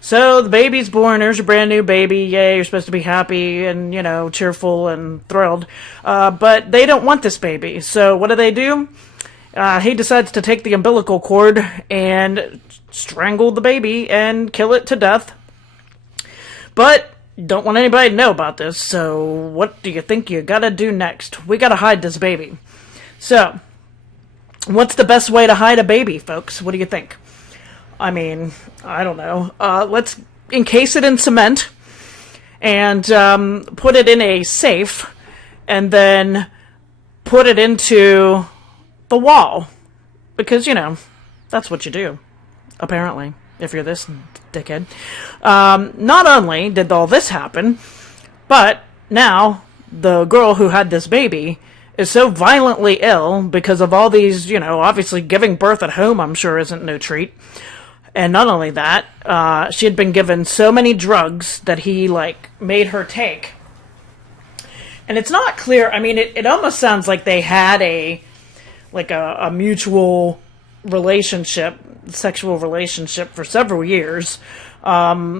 So the baby's born. There's your brand new baby. Yay, you're supposed to be happy and, cheerful and thrilled. But they don't want this baby. So what do? He decides to take the umbilical cord and strangle the baby and kill it to death. But don't want anybody to know about this. So what do you think you gotta do next? We gotta hide this baby. So, what's the best way to hide a baby, folks? What do you think? I mean, I don't know. Let's encase it in cement and put it in a safe and then put it into the wall. Because, that's what you do, apparently, if you're this dickhead. Not only did all this happen, but now the girl who had this baby is so violently ill because of all these, obviously giving birth at home, I'm sure, isn't no treat. And not only that, she had been given so many drugs that he, made her take. And it's not clear. I mean, it almost sounds like they had a mutual relationship, sexual relationship for several years,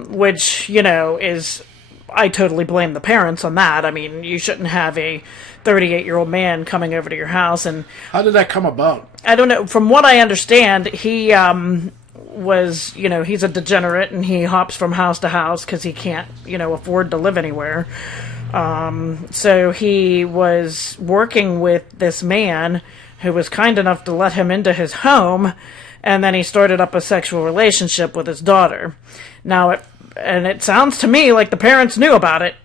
which, is, I totally blame the parents on that. I mean, you shouldn't have a 38-year-old man coming over to your house. And how did that come about? I don't know. From what I understand, he was, he's a degenerate and he hops from house to house because he can't, afford to live anywhere. So he was working with this man who was kind enough to let him into his home and then he started up a sexual relationship with his daughter. Now, it sounds to me like the parents knew about it.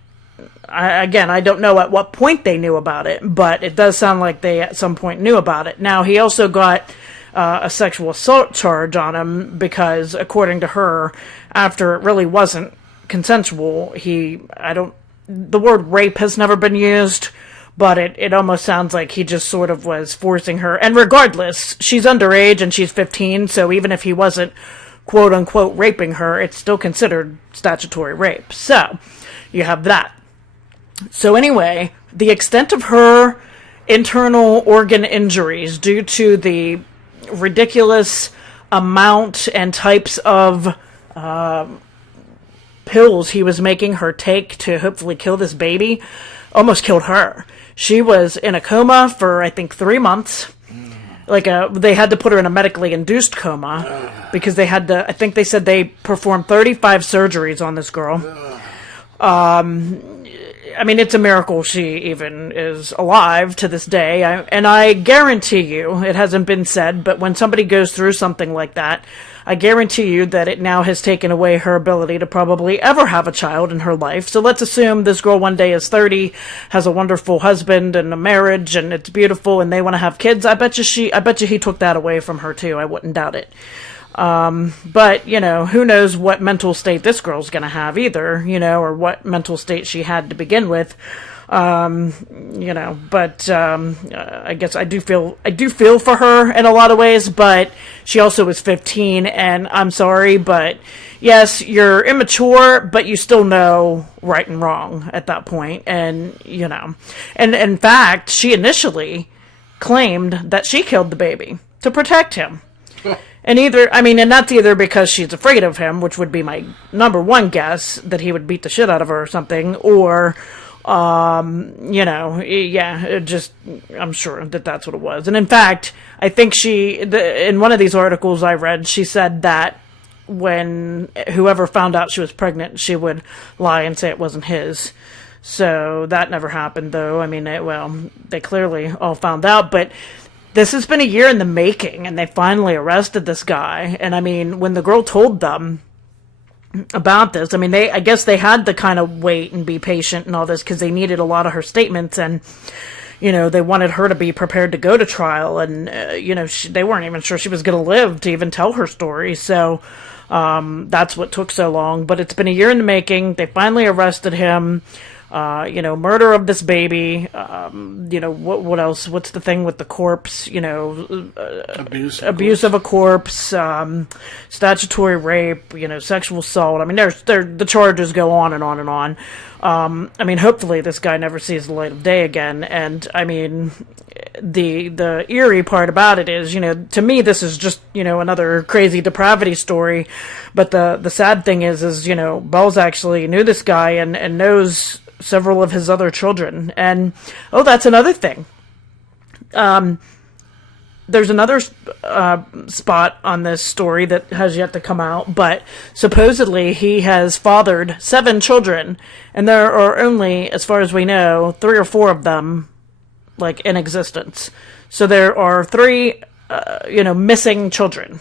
I don't know at what point they knew about it, but it does sound like they at some point knew about it. Now, he also got a sexual assault charge on him because, according to her, after it really wasn't consensual, the word rape has never been used, but it almost sounds like he just sort of was forcing her. And regardless, she's underage and she's 15, so even if he wasn't quote-unquote raping her, it's still considered statutory rape. So, you have that. So anyway, the extent of her internal organ injuries due to the ridiculous amount and types of pills he was making her take to hopefully kill this baby almost killed her. She was in a coma for, I think, 3 months. They had to put her in a medically induced coma because they had to, I think they said they performed 35 surgeries on this girl. I mean, it's a miracle she even is alive to this day. And I guarantee you, it hasn't been said, but when somebody goes through something like that, I guarantee you that it now has taken away her ability to probably ever have a child in her life. So let's assume this girl one day is 30, has a wonderful husband and a marriage, and it's beautiful, and they want to have kids. I bet you he took that away from her too. I wouldn't doubt it. But, who knows what mental state this girl's gonna have either, or what mental state she had to begin with. But I guess I do feel for her in a lot of ways, but she also was 15, and I'm sorry, but yes, you're immature, but you still know right and wrong at that point, and, and in fact, she initially claimed that she killed the baby to protect him. And that's either because she's afraid of him, which would be my number one guess, that he would beat the shit out of her or something, or, I'm sure that that's what it was. And in fact, I think in one of these articles I read, she said that when whoever found out she was pregnant, she would lie and say it wasn't his. So that never happened, though. I mean, they clearly all found out, but this has been a year in the making, and they finally arrested this guy. And I mean, when the girl told them about this, I guess they had to kind of wait and be patient and all this because they needed a lot of her statements, and they wanted her to be prepared to go to trial, and they weren't even sure she was going to live to even tell her story. So that's what took so long. But it's been a year in the making. They finally arrested him. Murder of this baby, what else? What's the thing with the corpse? Abuse of a corpse, statutory rape, sexual assault. I mean, the charges go on and on and on. Hopefully this guy never sees the light of day again. And the eerie part about it is, to me, this is just, another crazy depravity story. But the sad thing is, Balls actually knew this guy and knows several of his other children. And that's another thing. There's another spot on this story that has yet to come out, but supposedly he has fathered 7 children, and there are only, as far as we know, 3 or 4 of them in existence. So there are 3 missing children.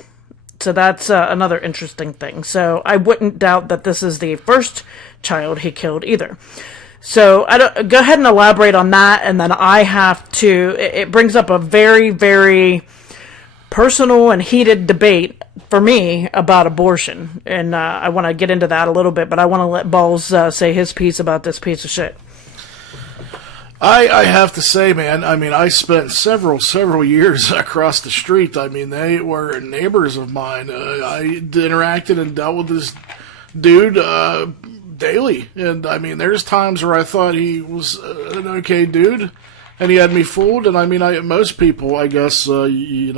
So that's another interesting thing. So I wouldn't doubt that this is the first child he killed either. So go ahead and elaborate on that, and then I have to. It brings up a very, very personal and heated debate for me about abortion, and I want to get into that a little bit, but I want to let Balls say his piece about this piece of shit. I have to say, man, I spent several years across the street. They were neighbors of mine. I interacted and dealt with this dude daily. And, there's times where I thought he was an okay dude, and he had me fooled. And, most people, I guess, you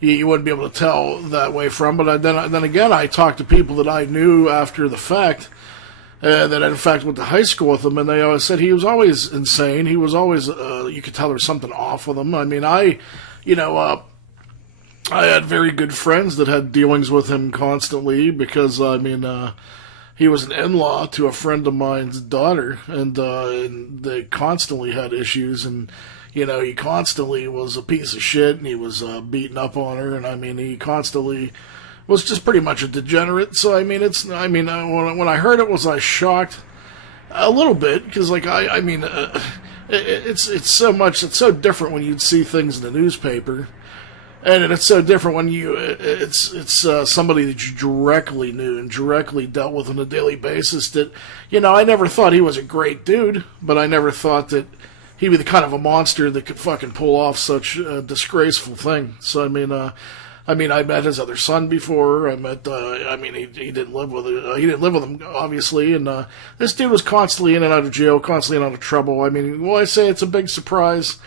wouldn't be able to tell that way from. But then again, I talked to people that I knew after the fact, that in fact went to high school with him, and they always said he was always insane. He was always, you could tell there was something off with him. I had very good friends that had dealings with him constantly because, he was an in-law to a friend of mine's daughter, and they constantly had issues. And, You know, he constantly was a piece of shit, and he was beating up on her, and I mean, he constantly was just pretty much a degenerate. So I mean, when I heard it, was I shocked? A little bit, because like it's so different when you'd see things in the newspaper, and it's so different when it's somebody that you directly knew and directly dealt with on a daily basis. That, you know, I never thought he was a great dude, but I never thought that he'd be the kind of a monster that could fucking pull off such a disgraceful thing. So I met his other son before. I met, he didn't live with it. He didn't live with him, obviously. And this dude was constantly in and out of jail, constantly in and out of trouble. I mean, will I say it's a big surprise?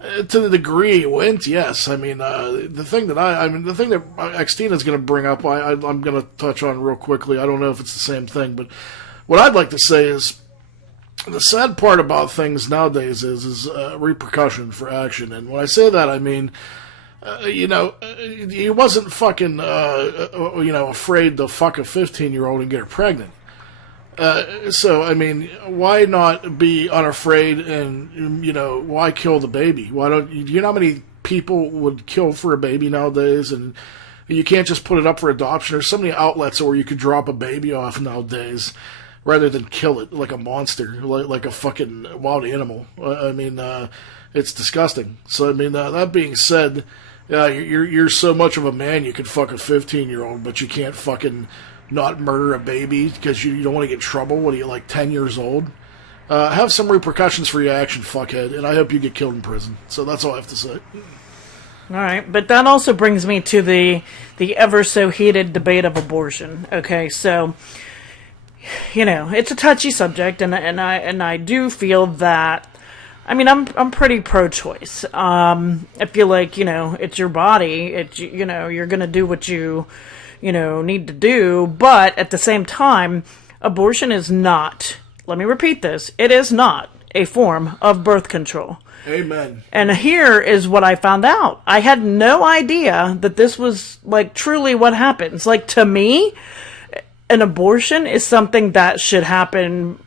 To the degree he went, yes. I mean, the thing that XTina is going to bring up, I'm going to touch on real quickly. I don't know if it's the same thing, but what I'd like to say is, the sad part about things nowadays is repercussion for action. And when I say that, I mean, he wasn't fucking, afraid to fuck a 15-year-old and get her pregnant. So, I mean, why not be unafraid and, why kill the baby? Do you know how many people would kill for a baby nowadays? And you can't just put it up for adoption. There's so many outlets where you could drop a baby off nowadays rather than kill it like a monster, like a fucking wild animal. I mean, it's disgusting. So, I mean, that being said, you're so much of a man you could fuck a 15-year-old, but you can't fucking not murder a baby because you don't want to get in trouble. What are you, like 10 years old? Have some repercussions for your action, fuckhead, and I hope you get killed in prison. So that's all I have to say. All right, but that also brings me to the ever so heated debate of abortion. Okay, so it's a touchy subject, and I do feel that. I mean, I'm pretty pro-choice. I feel like it's your body. It's you're gonna do what you need to do, but at the same time, abortion is not. Let me repeat this: it is not a form of birth control. Amen. And here is what I found out. I had no idea that this was, like, truly what happens. Like, to me, an abortion is something that should happen,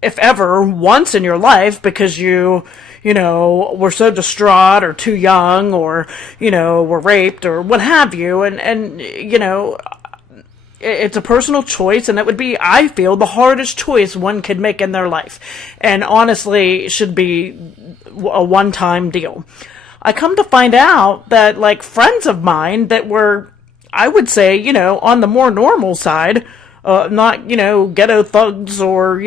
if ever, once in your life because you were so distraught or too young or, were raped or what have you. And it's a personal choice, and it would be, I feel, the hardest choice one could make in their life. And honestly, should be a one-time deal. I come to find out that, like, friends of mine that were, I would say, on the more normal side, not, ghetto thugs or,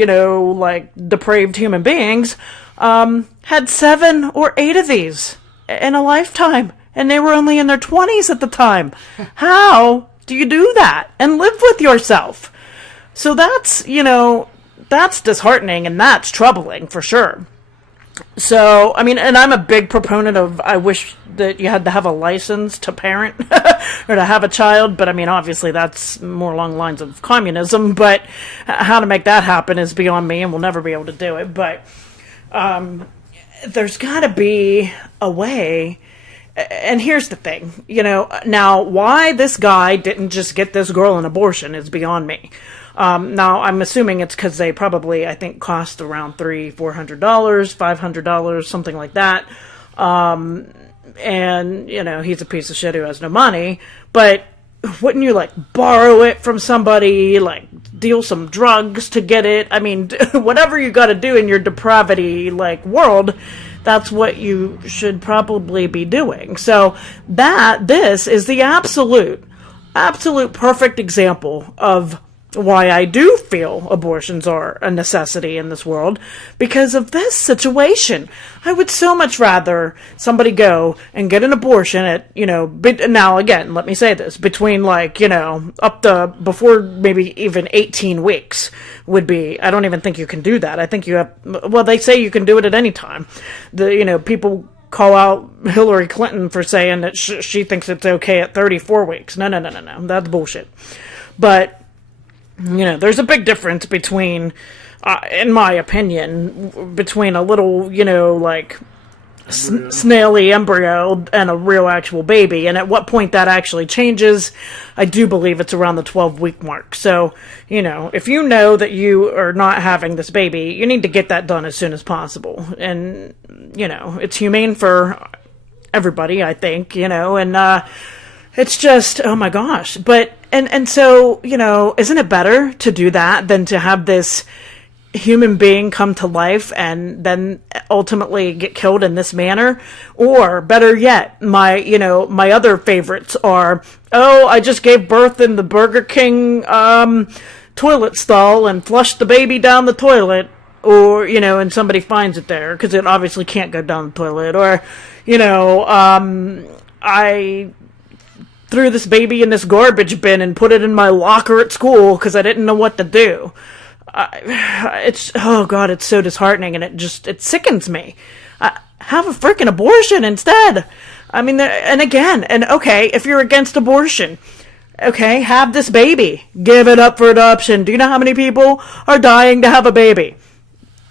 like, depraved human beings, had 7 or 8 of these in a lifetime. And they were only in their 20s at the time. How do you do that and live with yourself? So that's, that's disheartening and that's troubling for sure. So, I mean, and I'm a big proponent of, I wish that you had to have a license to parent or to have a child, but I mean, obviously that's more along the lines of communism, but how to make that happen is beyond me and we'll never be able to do it. But there's got to be a way. And here's the thing, now why this guy didn't just get this girl an abortion is beyond me. Now, I'm assuming it's because they probably, I think, cost around $300, $400, $500, something like that. And, he's a piece of shit who has no money. But wouldn't you, like, borrow it from somebody, like, deal some drugs to get it? I mean, whatever you got to do in your depravity, like, world, that's what you should probably be doing. So this is the absolute perfect example of why I do feel abortions are a necessity in this world, because of this situation. I would so much rather somebody go and get an abortion at, now again, let me say this, between like, up to before maybe even 18 weeks would be, I don't even think you can do that. I think you have, well, they say you can do it at any time. People call out Hillary Clinton for saying that she thinks it's okay at 34 weeks. No, that's bullshit. But there's a big difference between, in my opinion, between a little, like, snaily embryo and a real actual baby. And at what point that actually changes, I do believe it's around the 12-week mark. So, if you know that you are not having this baby, you need to get that done as soon as possible. And, it's humane for everybody, I think, and it's just, oh my gosh. But, and so, isn't it better to do that than to have this human being come to life and then ultimately get killed in this manner? Or better yet, my other favorites are, I just gave birth in the Burger King toilet stall and flushed the baby down the toilet, or and somebody finds it there because it obviously can't go down the toilet, or I threw this baby in this garbage bin and put it in my locker at school because I didn't know what to do. It's so disheartening, and it sickens me. Have a freaking abortion instead. I mean, okay, if you're against abortion, okay, have this baby. Give it up for adoption. Do you know how many people are dying to have a baby?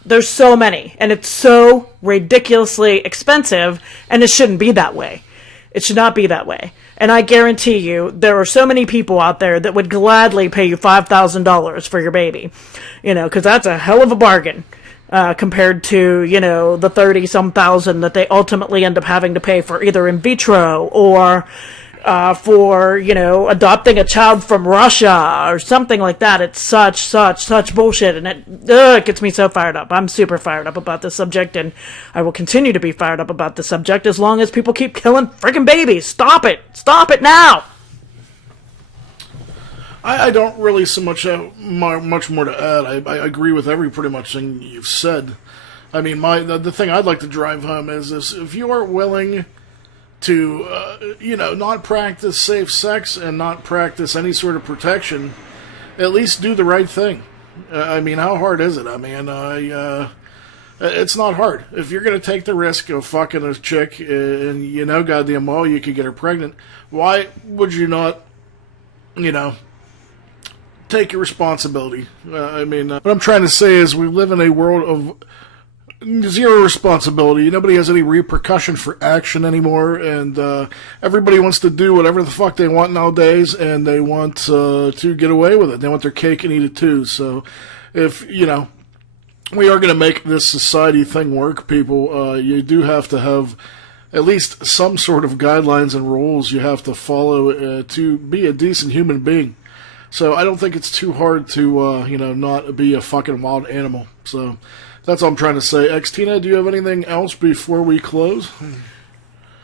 There's so many, and it's so ridiculously expensive, and it shouldn't be that way. It should not be that way. And I guarantee you, there are so many people out there that would gladly pay you $5,000 for your baby. Because that's a hell of a bargain compared to, the 30-some thousand that they ultimately end up having to pay for either in vitro or for, adopting a child from Russia or something like that. It's such bullshit, and it gets me so fired up. I'm super fired up about this subject, and I will continue to be fired up about this subject as long as people keep killing freaking babies. Stop it now. I don't really so much have much more to add. I agree with pretty much thing you've said. I mean, the thing I'd like to drive home is this: if you are willing to, not practice safe sex and not practice any sort of protection, at least do the right thing. I mean, how hard is it? I mean, it's not hard. If you're going to take the risk of fucking a chick and goddamn well you could get her pregnant, why would you not, take your responsibility? What I'm trying to say is we live in a world of zero responsibility. Nobody has any repercussion for action anymore, and everybody wants to do whatever the fuck they want nowadays, and they want to get away with it. They want their cake and eat it too. So if we are going to make this society thing work, people, you do have to have at least some sort of guidelines and rules you have to follow to be a decent human being. So I don't think it's too hard to not be a fucking wild animal. So that's all I'm trying to say. XTina, do you have anything else before we close?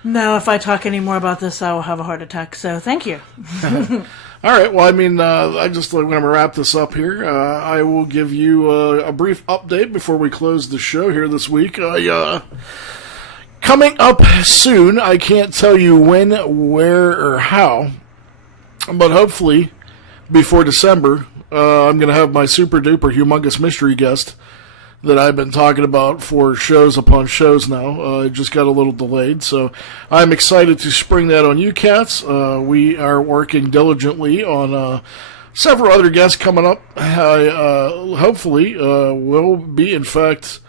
No, if I talk any more about this, I will have a heart attack. So thank you. All right. Well, I'm just going to wrap this up here. I will give you a brief update before we close the show here this week. Coming up soon, I can't tell you when, where, or how, but hopefully before December, I'm going to have my super duper humongous mystery guest that I've been talking about for shows upon shows now. It just got a little delayed, so I'm excited to spring that on you cats. We are working diligently on several other guests coming up. I hopefully will be, in fact,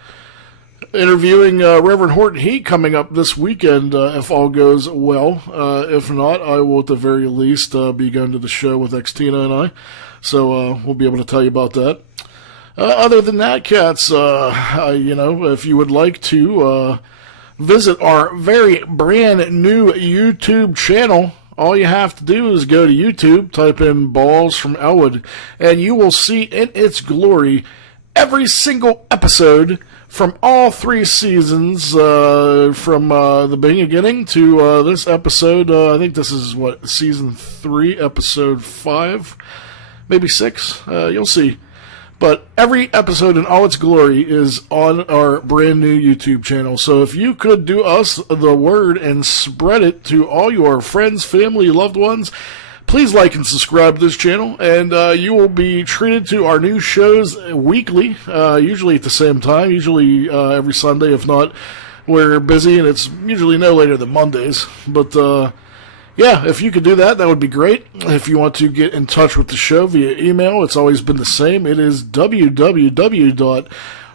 interviewing Reverend Horton Heat coming up this weekend, if all goes well. If not, I will at the very least be going to the show with XTina and I. So we'll be able to tell you about that. Other than that, cats, if you would like to visit our very brand new YouTube channel, all you have to do is go to YouTube, type in Balls from Ellwood, and you will see in its glory every single episode from all 3 seasons, from the beginning to this episode. I think this is, season 3, episode 5, maybe 6, you'll see. But every episode in all its glory is on our brand new YouTube channel. So if you could do us the word and spread it to all your friends, family, loved ones, please like and subscribe to this channel, and you will be treated to our new shows weekly, usually at the same time, usually every Sunday. If not, we're busy, and it's usually no later than Mondays. But yeah, if you could do that, that would be great. If you want to get in touch with the show via email, it's always been the same. It is www.balls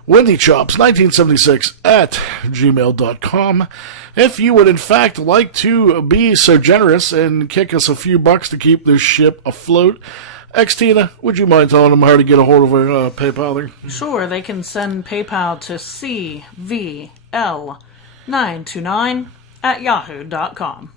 WendyChops1976 at gmail.com. If you would in fact like to be so generous and kick us a few bucks to keep this ship afloat, XTina, would you mind telling them how to get a hold of our PayPal there? Sure, they can send PayPal to CVL929 at yahoo.com.